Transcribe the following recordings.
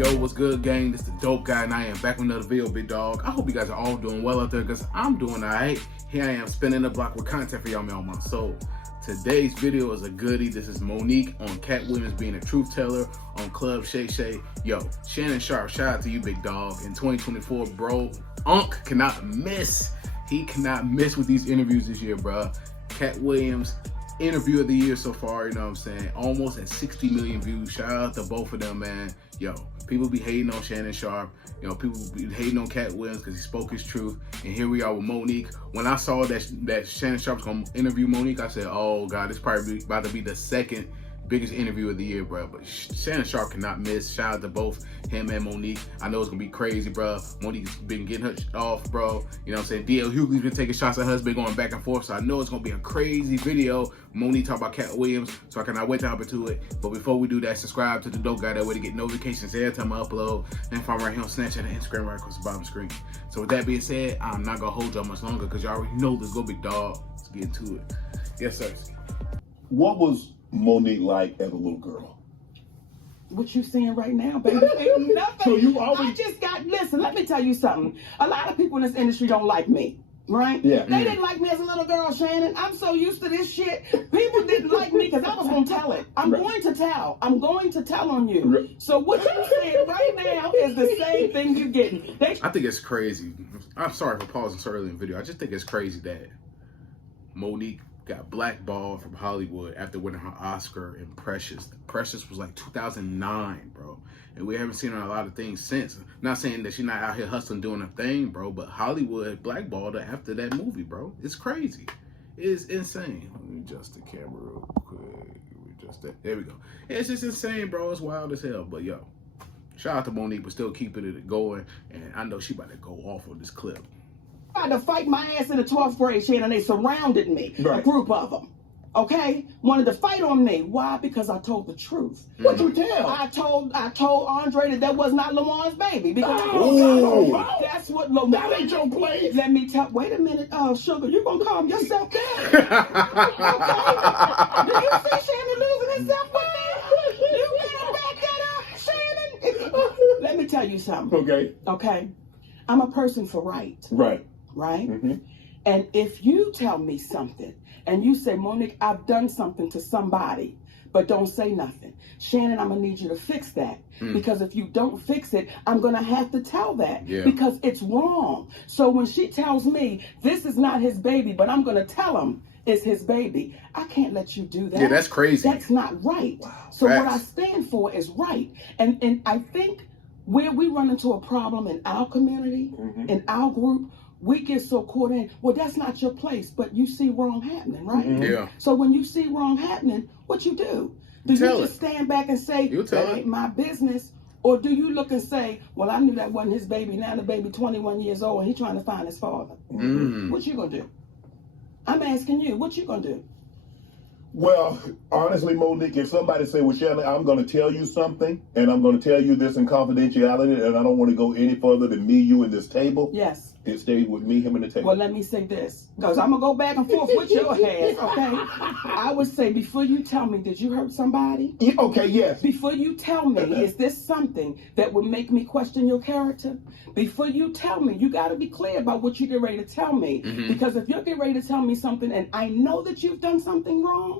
Yo, what's good, gang? This is the dope guy, and I am back with another video, big dog. I hope you guys are all doing well out there, because I'm doing alright. Here I am, spinning the block with content for y'all, man, on my soul. Today's video is a goodie. This is Monique on Katt being a truth teller on Club Shay Shay. Yo, Shannon Sharp, shout out to you, big dog. In 2024, bro, Unc cannot miss. He cannot miss with these interviews this year, bro. Katt Williams, interview of the year so far, you know what I'm saying? Almost at 60 million views. Shout out to both of them, man. Yo, people be hating on Shannon Sharp. You know, people be hating on Katt Williams because he spoke his truth. And here we are with Monique. When I saw that Shannon Sharp was gonna interview Monique, I said, oh God, this probably about to be the second biggest interview of the year, bro. But Shannon Sharp cannot miss. Shout out to both him and Monique. I know it's gonna be crazy, bro. Monique's been getting her off, bro. You know what I'm saying? DL Hughley's been taking shots at her husband, going back and forth. So I know it's gonna be a crazy video. Monique talk about Katt Williams, so I cannot wait to hop into it. But before we do that, subscribe to the dope guy, that way to get notifications every time I upload. And find right here on Snapchat and Instagram right across the bottom screen. So with that being said, I'm not gonna hold y'all much longer because y'all already know this. Go big dog. Let's get into it. Yes, sir. What was Monique like as a little girl? What you seeing right now, baby? Ain't nothing. So you always... I just got, listen, let me tell you something. A lot of people in this industry don't like me, right? Yeah. They didn't like me as a little girl, Shannon. I'm so used to this shit. People didn't like me because I was going to tell it. I'm going to tell. I'm going to tell on you. So what you saying right now is the same thing you're getting. I think it's crazy. I'm sorry for pausing so early in the video. I just think it's crazy that Monique got blackballed from Hollywood after winning her Oscar in Precious. Precious was like 2009, bro. And we haven't seen her in a lot of things since. Not saying that she's not out here hustling doing her thing, bro, but Hollywood blackballed her after that movie, bro. It's crazy. It is insane. Let me adjust the camera real quick. Adjust that. There we go. It's just insane, bro. It's wild as hell. But yo, shout out to Monique for still keeping it going. And I know she about to go off on this clip. I tried to fight my ass in the 12th grade, Shannon. They surrounded me, a group of them. Okay, wanted to fight on me. Why? Because I told the truth. What'd you tell? I told Andre that was not Lawan's baby. Because that's what Lawan. That ain't your place. Let me tell. Wait a minute, Sugar. You gonna calm yourself down? Okay. Do you see Shannon losing himself with that? You better back that up, Shannon. Let me tell you something. Okay. Okay. I'm a person for right. Right. Right? Mm-hmm. And if you tell me something and you say, Monique, I've done something to somebody, but don't say nothing. Shannon, I'm going to need you to fix that. Because if you don't fix it, I'm going to have to tell that. Because it's wrong. So when she tells me this is not his baby, but I'm going to tell him it's his baby, I can't let you do that. Yeah, that's crazy. That's not right. Wow. So what I stand for is right. And I think where we run into a problem in our community, in our group, we get so caught in, well, that's not your place, but you see wrong happening, right? Yeah. So when you see wrong happening, what you do? Do you just stand back and say, that ain't my business? Or do you look and say, well, I knew that wasn't his baby. Now the baby 21 years old and he's trying to find his father. What you gonna do? I'm asking you, what you gonna do? Well, honestly, Monique, if somebody say, well, Shannon, I'm going to tell you something, and I'm going to tell you this in confidentiality, and I don't want to go any further than me, you, and this table. Yes. It stayed with me, him, and the table. Well, let me say this, because I'm going to go back and forth with your ass, okay? I would say, before you tell me, did you hurt somebody? Yeah, okay, yes. Before you tell me, is this something that would make me question your character? Before you tell me, you got to be clear about what you get ready to tell me. Because if you're getting ready to tell me something and I know that you've done something wrong,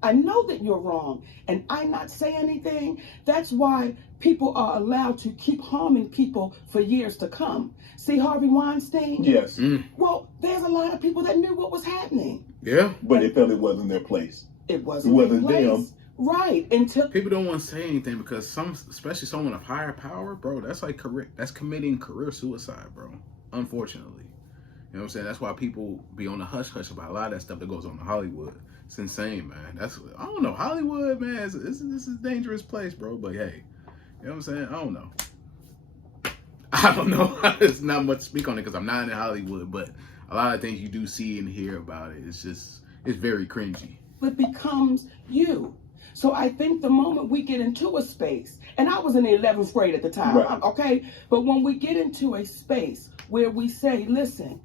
I know that you're wrong, and I not say anything, that's why people are allowed to keep harming people for years to come. See Harvey Weinstein? Yes. Well, there's a lot of people that knew what was happening. Yeah. But they felt it wasn't their place. It wasn't their place. Them. Right. Until people don't want to say anything because especially someone of higher power, bro, that's like that's committing career suicide, bro. Unfortunately. You know what I'm saying? That's why people be on the hush-hush about a lot of that stuff that goes on in Hollywood. It's insane, man. I don't know. Hollywood, man, this is a dangerous place, bro. But hey, you know what I'm saying? I don't know. There's not much to speak on it because I'm not in Hollywood. But a lot of things you do see and hear about it, it's very cringy. It becomes you. So I think the moment we get into a space, and I was in the 11th grade at the time, okay? But when we get into a space where we say, listen,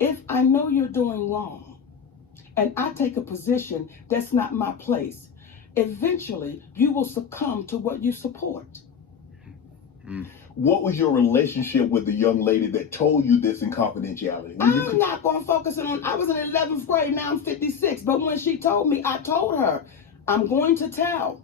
if I know you're doing wrong, and I take a position that's not my place, eventually you will succumb to what you support. What was your relationship with the young lady that told you this in confidentiality? I'm not going to focus on, I was in 11th grade, now I'm 56. But when she told me, I told her, I'm going to tell.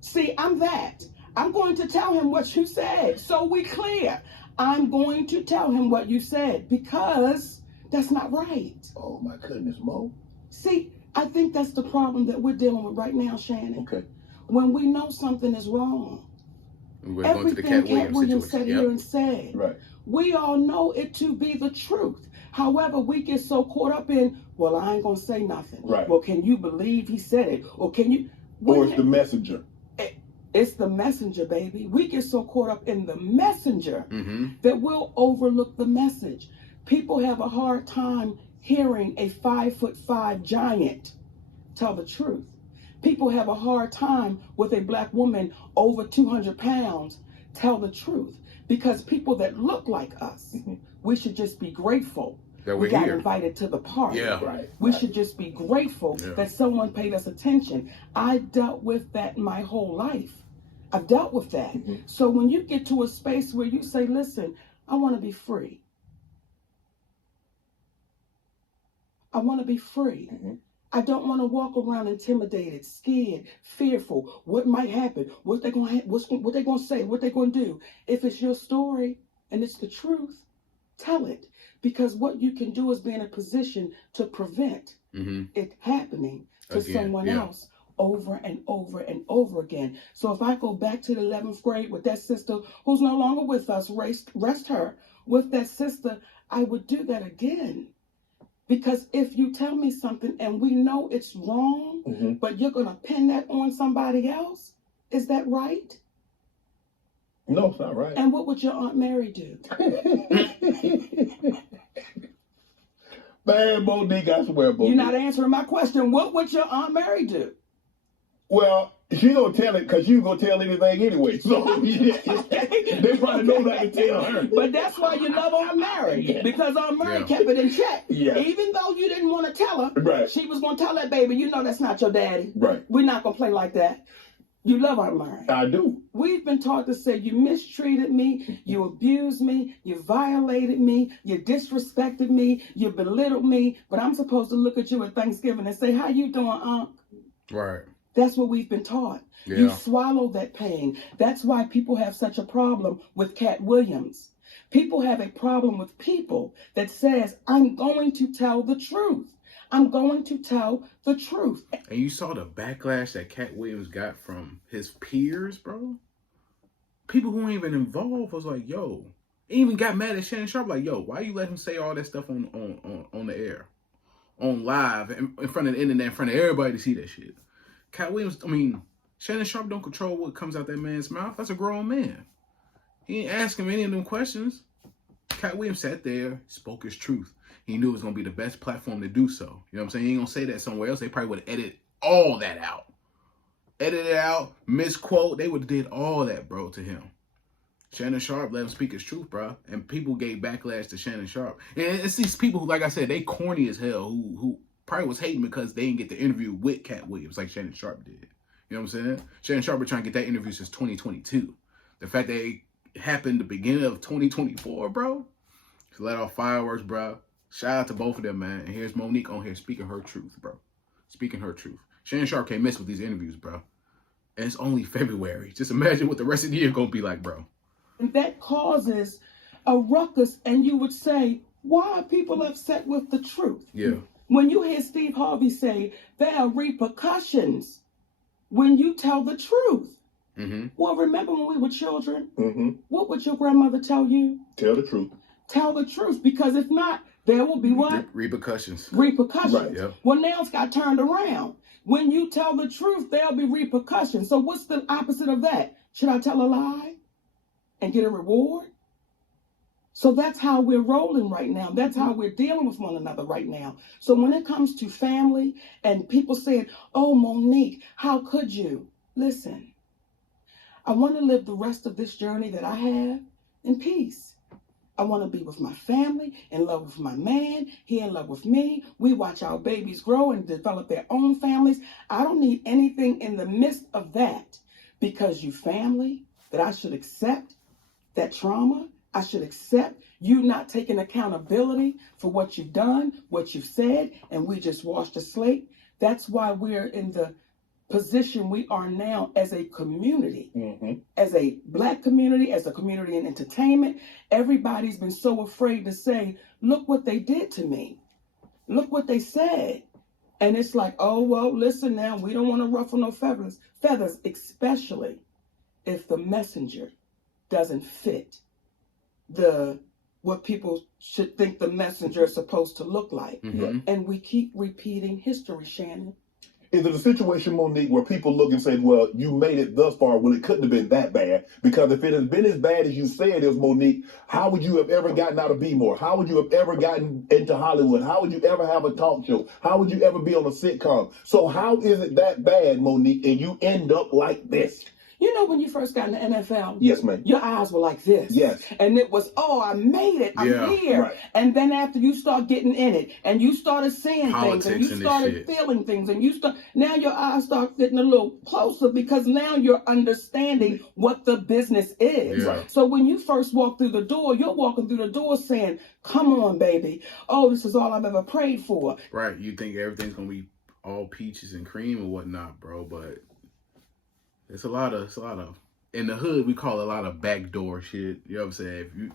See, I'm that. I'm going to tell him what you said. So we clear. I'm going to tell him what you said because that's not right. Oh my goodness, Mo. See, I think that's the problem that we're dealing with right now, Shannon. Okay. When we know something is wrong. We're going to the Everything Katt Williams said situation. here and said. Right. We all know it to be the truth. However, we get so caught up in, well, I ain't going to say nothing. Right. Well, can you believe he said it? Or can you? Or it's the messenger. It's the messenger, baby. We get so caught up in the messenger Mm-hmm. that we'll overlook the message. People have a hard time hearing a 5'5" giant tell the truth. People have a hard time with a black woman over 200 pounds tell the truth. Because people that look like us, we should just be grateful That we we're got here. invited to the party. Yeah. Right. We should just be grateful Yeah. that someone paid us attention. I dealt with that my whole life. I've dealt with that. So when you get to a space where you say, listen, I want to be free. I want to be free. I don't want to walk around intimidated, scared, fearful. What might happen? What they gonna what they gonna say? What they gonna do? If it's your story and it's the truth, tell it. Because what you can do is be in a position to prevent it happening to someone else over and over and over again. So if I go back to the 11th grade with that sister who's no longer with us, rest her with that sister, I would do that again. Because if you tell me something and we know it's wrong, but you're going to pin that on somebody else, is that right? No, it's not right. And what would your Aunt Mary do? Man, Monique, I swear, Monique. You're not answering my question. What would your Aunt Mary do? Well, she gonna tell it because you gonna tell anything anyway. So they probably know not to tell her. But that's why you love Aunt Mary, because Aunt Mary kept it in check. Even though you didn't want to tell her, she was gonna tell that baby, you know that's not your daddy. Right. We're not gonna play like that. You love Aunt Mary. I do. We've been taught to say you mistreated me, you abused me, you violated me, you disrespected me, you belittled me, but I'm supposed to look at you at Thanksgiving and say, how you doing, Aunt? Right. That's what we've been taught. Yeah. You swallow that pain. That's why people have such a problem with Katt Williams. People have a problem with people that says, I'm going to tell the truth. I'm going to tell the truth. And you saw the backlash that Katt Williams got from his peers, bro. People who ain't even involved was like, yo. He even got mad at Shannon Sharpe, like, yo, why you let him say all that stuff on the air? On live, in front of the internet, in front of everybody to see that shit. Katt Williams, I mean, Shannon Sharpe don't control what comes out that man's mouth. That's a grown man. He ain't asking any of them questions. Katt Williams sat there, spoke his truth. He knew it was going to be the best platform to do so. You know what I'm saying? He ain't going to say that somewhere else. They probably would have edited all that out. Edited it out, misquote. They would have did all that, bro, to him. Shannon Sharpe let him speak his truth, bro. And people gave backlash to Shannon Sharpe. And it's these people who, like I said, they corny as hell, who probably was hating because they didn't get the interview with Katt Williams like Shannon Sharpe did. You know what I'm saying? Shannon Sharpe been trying to get that interview since 2022. The fact that it happened the beginning of 2024, bro. She let off fireworks, bro. Shout out to both of them, man. And here's Monique on here speaking her truth, bro. Speaking her truth. Shannon Sharpe can't miss with these interviews, bro. And it's only February. Just imagine what the rest of the year gonna be like, bro. And that causes a ruckus, and you would say, why are people upset with the truth? Yeah. When you hear Steve Harvey say there are repercussions when you tell the truth. Well, remember when we were children? What would your grandmother tell you? Tell the truth. Tell the truth, because if not, there will be what? Repercussions. Repercussions. Right. Yep. Well, now it's got turned around. When you tell the truth, there'll be repercussions. So what's the opposite of that? Should I tell a lie and get a reward? So that's how we're rolling right now. That's how we're dealing with one another right now. So when it comes to family and people saying, oh, Monique, how could you? Listen, I want to live the rest of this journey that I have in peace. I want to be with my family, in love with my man, he in love with me. We watch our babies grow and develop their own families. I don't need anything in the midst of that because you family that I should accept that trauma. I should accept you not taking accountability for what you've done, what you've said, and we just washed the slate. That's why we're in the position we are now as a community, as a Black community, as a community in entertainment. Everybody's been so afraid to say, look what they did to me. Look what they said. And it's like, oh, well, listen now, we don't want to ruffle no feathers, especially if the messenger doesn't fit what people should think the messenger is supposed to look like. And we keep repeating history, Shannon. Is it a situation, Monique, where people look and say, well, you made it thus far, well, it couldn't have been that bad? Because if it has been as bad as you said it is, Monique, how would you have ever gotten out of B-More? How would you have ever gotten into Hollywood? How would you ever have a talk show? How would you ever be on a sitcom? So how is it that bad, Monique, and you end up like this? You know, when you first got in the NFL, yes, ma'am, your eyes were like this. Yes. And it was, oh, I made it. I'm here. Right. And then after you start getting in it and you started seeing politics things and you started feeling things and now your eyes start getting a little closer because now you're understanding what the business is. Right. So when you first walk through the door, you're walking through the door saying, come on, baby. Oh, this is all I've ever prayed for. Right. You think everything's going to be all peaches and cream and whatnot, bro, but it's a lot of in the hood we call it a lot of backdoor shit. You know what I'm saying?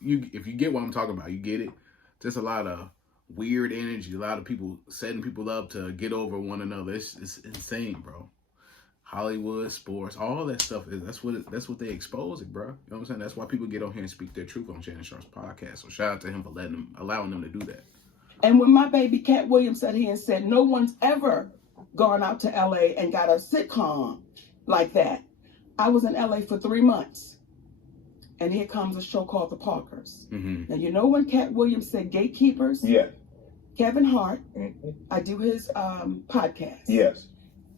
If you get what I'm talking about, you get it. Just a lot of weird energy, a lot of people setting people up to get over one another. It's insane, bro. Hollywood, sports, all that stuff that's what they expose it, bro. You know what I'm saying? That's why people get on here and speak their truth on Shannon Sharp's podcast. So shout out to him for allowing them to do that. And when my baby Katt Williams sat here and said, no one's ever gone out to LA and got a sitcom like that. I was in LA for 3 months. And here comes a show called The Parkers. Now, you know when Katt Williams said gatekeepers? Yeah. Kevin Hart, I do his podcast. Yes.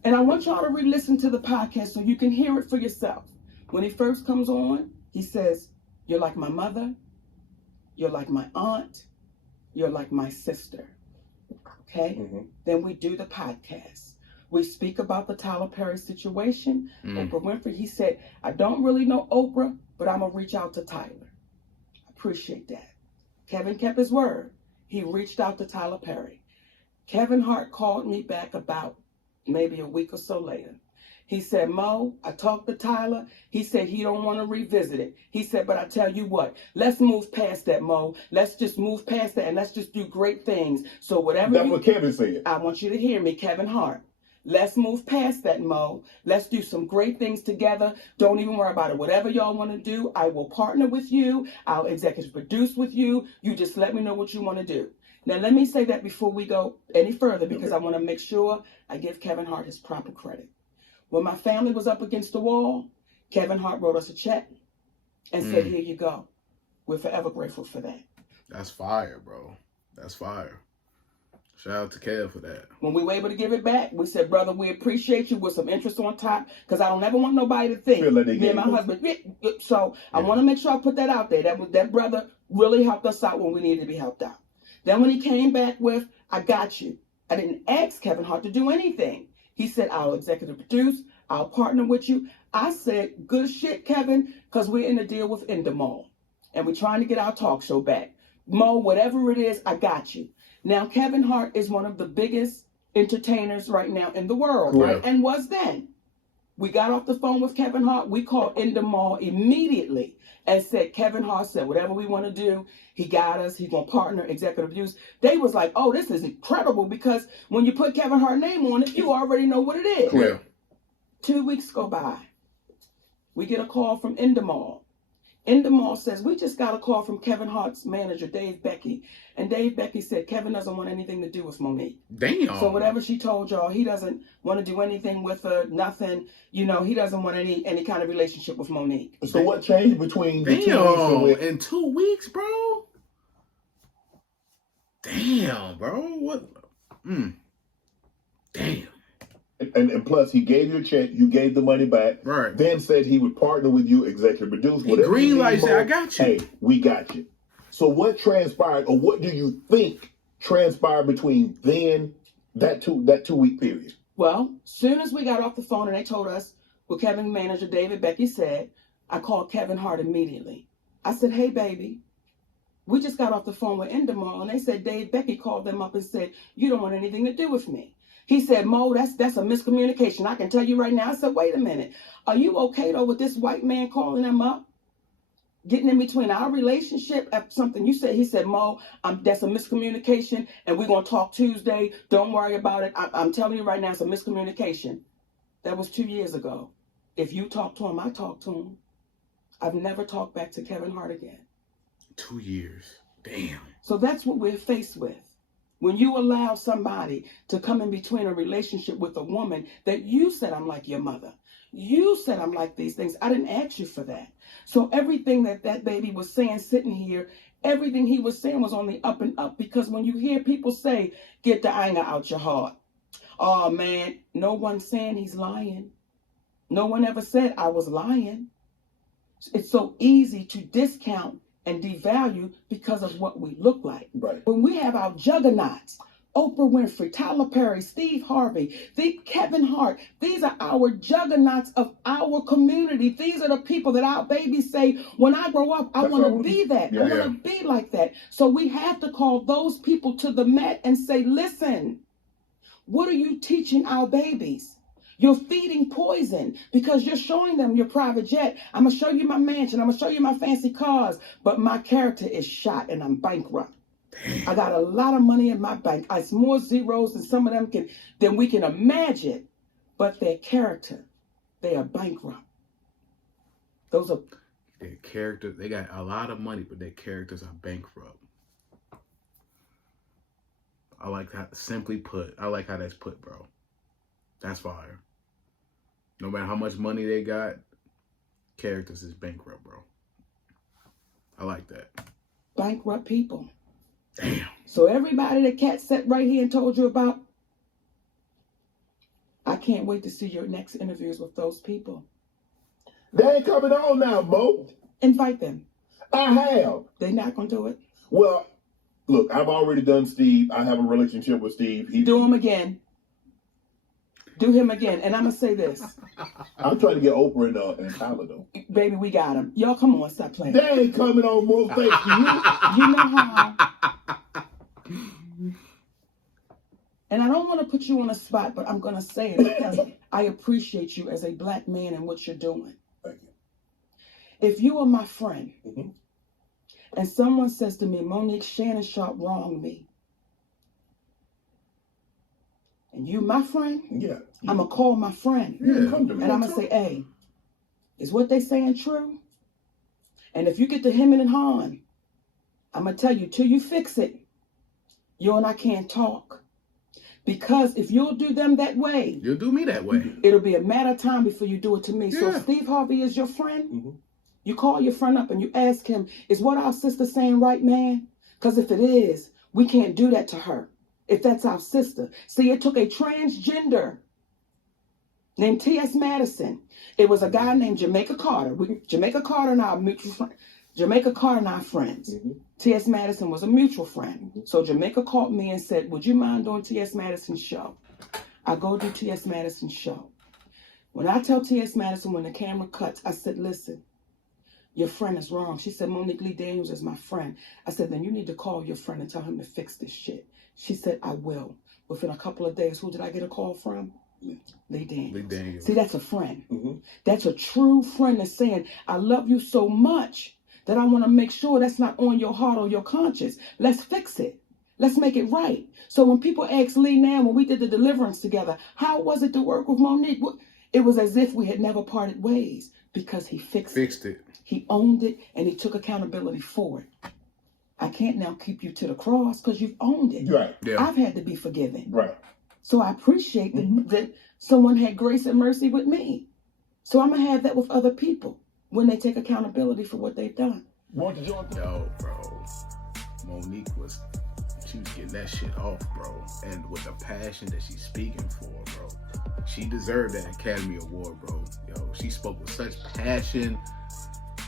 And I want y'all to re-listen to the podcast so you can hear it for yourself. When he first comes on, he says, you're like my mother, you're like my aunt, you're like my sister. Okay? Then we do the podcast. We speak about the Tyler Perry situation. Oprah Winfrey, he said, I don't really know Oprah, but I'm going to reach out to Tyler. I appreciate that. Kevin kept his word. He reached out to Tyler Perry. Kevin Hart called me back about maybe a week or so later. He said, Mo, I talked to Tyler. He said he don't want to revisit it. He said, but I tell you what, let's move past that, Mo. Let's just move past that and let's just do great things. So whatever That's what Kevin said. I want you to hear me, Kevin Hart. Let's move past that, Mo. Let's do some great things together. Don't even worry about it. Whatever y'all want to do, I will partner with you. I'll executive produce with you. You just let me know what you want to do. Now, let me say that before we go any further because I want to make sure I give Kevin Hart his proper credit. When my family was up against the wall, Kevin Hart wrote us a check and said, here you go. We're forever grateful for that. That's fire, bro. That's fire. Shout out to Kev for that. When we were able to give it back, we said, brother, we appreciate you with some interest on top because I don't ever want nobody to think me and my husband. So I want to make sure I put that out there. That brother really helped us out when we needed to be helped out. Then when he came back with, I got you. I didn't ask Kevin Hart to do anything. He said, I'll executive produce. I'll partner with you. I said, good shit, Kevin, because we're in a deal with Endemol. And we're trying to get our talk show back. Mo, whatever it is, I got you. Now, Kevin Hart is one of the biggest entertainers right now in the world, right? And was then. We got off the phone with Kevin Hart. We called Endemol immediately and said, Kevin Hart said, whatever we want to do, he got us. He's going to partner, executive produce. They was like, oh, this is incredible because when you put Kevin Hart's name on it, you already know what it is. Yeah. 2 weeks go by. We get a call from Endemol. Endemol says, we just got a call from Kevin Hart's manager, Dave Becky. And Dave Becky said, Kevin doesn't want anything to do with Monique. Damn. So whatever she told y'all, he doesn't want to do anything with her, nothing. You know, he doesn't want any kind of relationship with Monique. So what changed between the 2 weeks? In 2 weeks, bro? Damn, bro. What? Damn. And plus, he gave you a check, you gave the money back, Right. then said he would partner with you, executive produce, He whatever. green light said, I got you. Hey, we got you. So what transpired, or what do you think transpired between then, that 2 week period? Well, soon as we got off the phone and they told us what Kevin's manager, David Becky, said, I called Kevin Hart immediately. I said, hey, baby, we just got off the phone with Endemol, and they said Dave Becky called them up and said, you don't want anything to do with me. He said, Mo, that's a miscommunication. I can tell you right now. I said, wait a minute. Are you okay, though, with this white man calling them up? Getting in between our relationship after something you said? He said, Mo, that's a miscommunication, and we're going to talk Tuesday. Don't worry about it. I'm telling you right now, it's a miscommunication. That was 2 years ago. If you talk to him, I talk to him. I've never talked back to Kevin Hart again. 2 years. Damn. So that's what we're faced with. When you allow somebody to come in between a relationship with a woman that you said, I'm like your mother. You said I'm like these things. I didn't ask you for that. So everything that baby was saying sitting here, everything he was saying was on the up and up, because when you hear people say, get the anger out your heart. Oh, man, no one's saying he's lying. No one ever said I was lying. It's so easy to discount and devalue because of what we look like. Right. When we have our juggernauts, Oprah Winfrey, Tyler Perry, Steve Harvey, Kevin Hart, these are our juggernauts of our community. These are the people that our babies say, when I grow up, I want to be that. I want to be like that. So we have to call those people to the mat and say, listen, what are you teaching our babies? You're feeding poison because you're showing them your private jet. I'm going to show you my mansion. I'm going to show you my fancy cars. But my character is shot and I'm bankrupt. I got a lot of money in my bank. It's more zeros than some of them than we can imagine. But their character, they are bankrupt. Those are their character. They got a lot of money, but their characters are bankrupt. I like that. Simply put, I like how that's put, bro. That's fire. No matter how much money they got, characters is bankrupt, bro. I like that. Bankrupt people. Damn. So everybody that Katt sat right here and told you about, I can't wait to see your next interviews with those people. They ain't coming on now, Mo. Invite them. I have. They're not going to do it. Well, look, I've already done Steve. I have a relationship with Steve. Do him again. Do him again. And I'm going to say this. I'm trying to get Oprah and Tyler, though. Baby, we got him. Y'all, come on, stop playing. They ain't coming on, Mo. Thank you. You know how. And I don't want to put you on a spot, but I'm going to say it because I appreciate you as a black man and what you're doing. Thank you. If you are my friend, Mm-hmm. and someone says to me, Monique, Shannon Sharp wronged me, and you my friend, Yeah. I'm going to call my friend. Yeah, come to me. And I'm going to say, hey, is what they saying true? And if you get to hemming and hawing, I'm going to tell you, till you fix it, you and I can't talk. Because if you'll do them that way, You'll do me that way. it'll be a matter of time before you do it to me. So Yeah. if Steve Harvey is your friend, Mm-hmm. you call your friend up and you ask him, is what our sister saying right, man? Because if it is, we can't do that to her. If that's our sister. See, it took a transgender named T.S. Madison. It was a guy named Jamaica Carter. Jamaica Carter and our mutual friend. Jamaica Carter and our friends. Mm-hmm. T.S. Madison was a mutual friend. So Jamaica called me and said, would you mind doing T.S. Madison's show? I go do T.S. Madison's show. When I tell T.S. Madison, when the camera cuts, I said, listen, your friend is wrong. She said, Monique Lee Daniels is my friend. I said, then you need to call your friend and tell him to fix this shit. She said, I will. Within a couple of days, who did I get a call from? Lee Daniels. Lee Daniels. See, that's a friend. Mm-hmm. That's a true friend that's saying, I love you so much that I want to make sure that's not on your heart or your conscience. Let's fix it. Let's make it right. So when people ask Lee now, when we did the deliverance together, how was it to work with Monique? It was as if we had never parted ways because he fixed it. He owned it and he took accountability for it. I can't now keep you to the cross because you've owned it. Right. Yeah. I've had to be forgiven. Right. So I appreciate that someone had grace and mercy with me. So I'm going to have that with other people when they take accountability for what they've done. Yo, bro. Monique she was getting that shit off, bro. And with the passion that she's speaking for, bro. She deserved that Academy Award, bro. Yo, she spoke with such passion,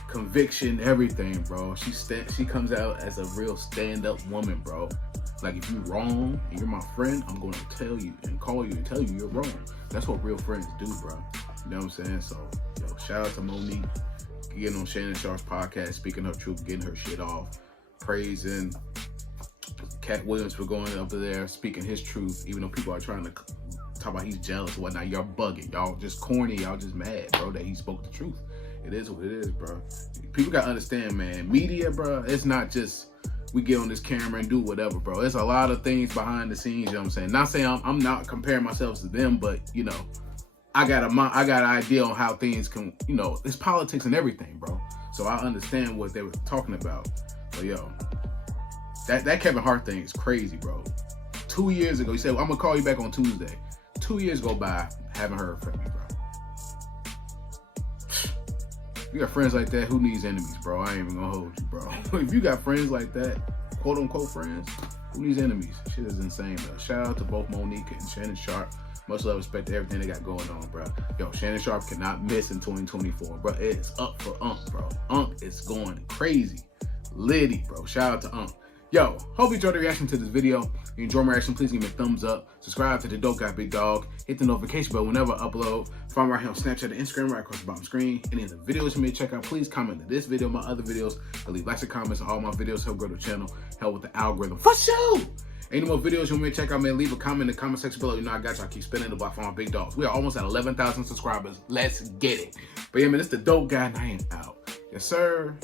conviction, everything, bro. She comes out as a real stand-up woman, bro. Like, if you're wrong and you're my friend, I'm going to tell you and call you and tell you you're wrong. That's what real friends do, bro. You know what I'm saying? So, yo, shout out to Monique. getting on Shannon Sharp's podcast, speaking her truth, getting her shit off, praising Katt Williams for going up there, speaking his truth, even though people are trying to talk about he's jealous or whatnot. Y'all bugging. Y'all just corny. Y'all just mad, bro, that he spoke the truth. It is what it is, bro. People gotta understand, man. Media, bro, it's not just we get on this camera and do whatever, bro. There's a lot of things behind the scenes, you know what I'm saying? Not saying I'm not comparing myself to them, but, you know, I got an idea on how things can, you know, it's politics and everything, bro. So I understand what they were talking about. But, yo, that Kevin Hart thing is crazy, bro. 2 years ago, he said, I'm going to call you back on Tuesday. 2 years go by, haven't heard from you, bro. You got friends like that, who needs enemies, bro? I ain't even gonna hold you, bro. If you got friends like that, quote unquote friends, who needs enemies? Shit is insane, though. Shout out to both Monique and Shannon Sharp. Much love, respect to everything they got going on, bro. Yo, Shannon Sharp cannot miss in 2024, bro. It's up for bro. Is going crazy. Liddy, bro. Shout out to Yo, hope you enjoyed the reaction to this video. If you enjoy my reaction, please give me a thumbs up. Subscribe to the Dope Guy Big Dog. Hit the notification bell whenever I upload. Find me right here on Snapchat and Instagram right across the bottom screen. Any of the videos you may check out, please comment to this video, my other videos. I leave likes and comments on all my videos. Help grow the channel. Help with the algorithm. For sure! Any more videos you may check out, man, leave a comment in the comment section below. You know I got you. I keep spinning the block for my big dogs. We are almost at 11,000 subscribers. Let's get it. But yeah, man, it's the Dope Guy and I am out. Yes, sir.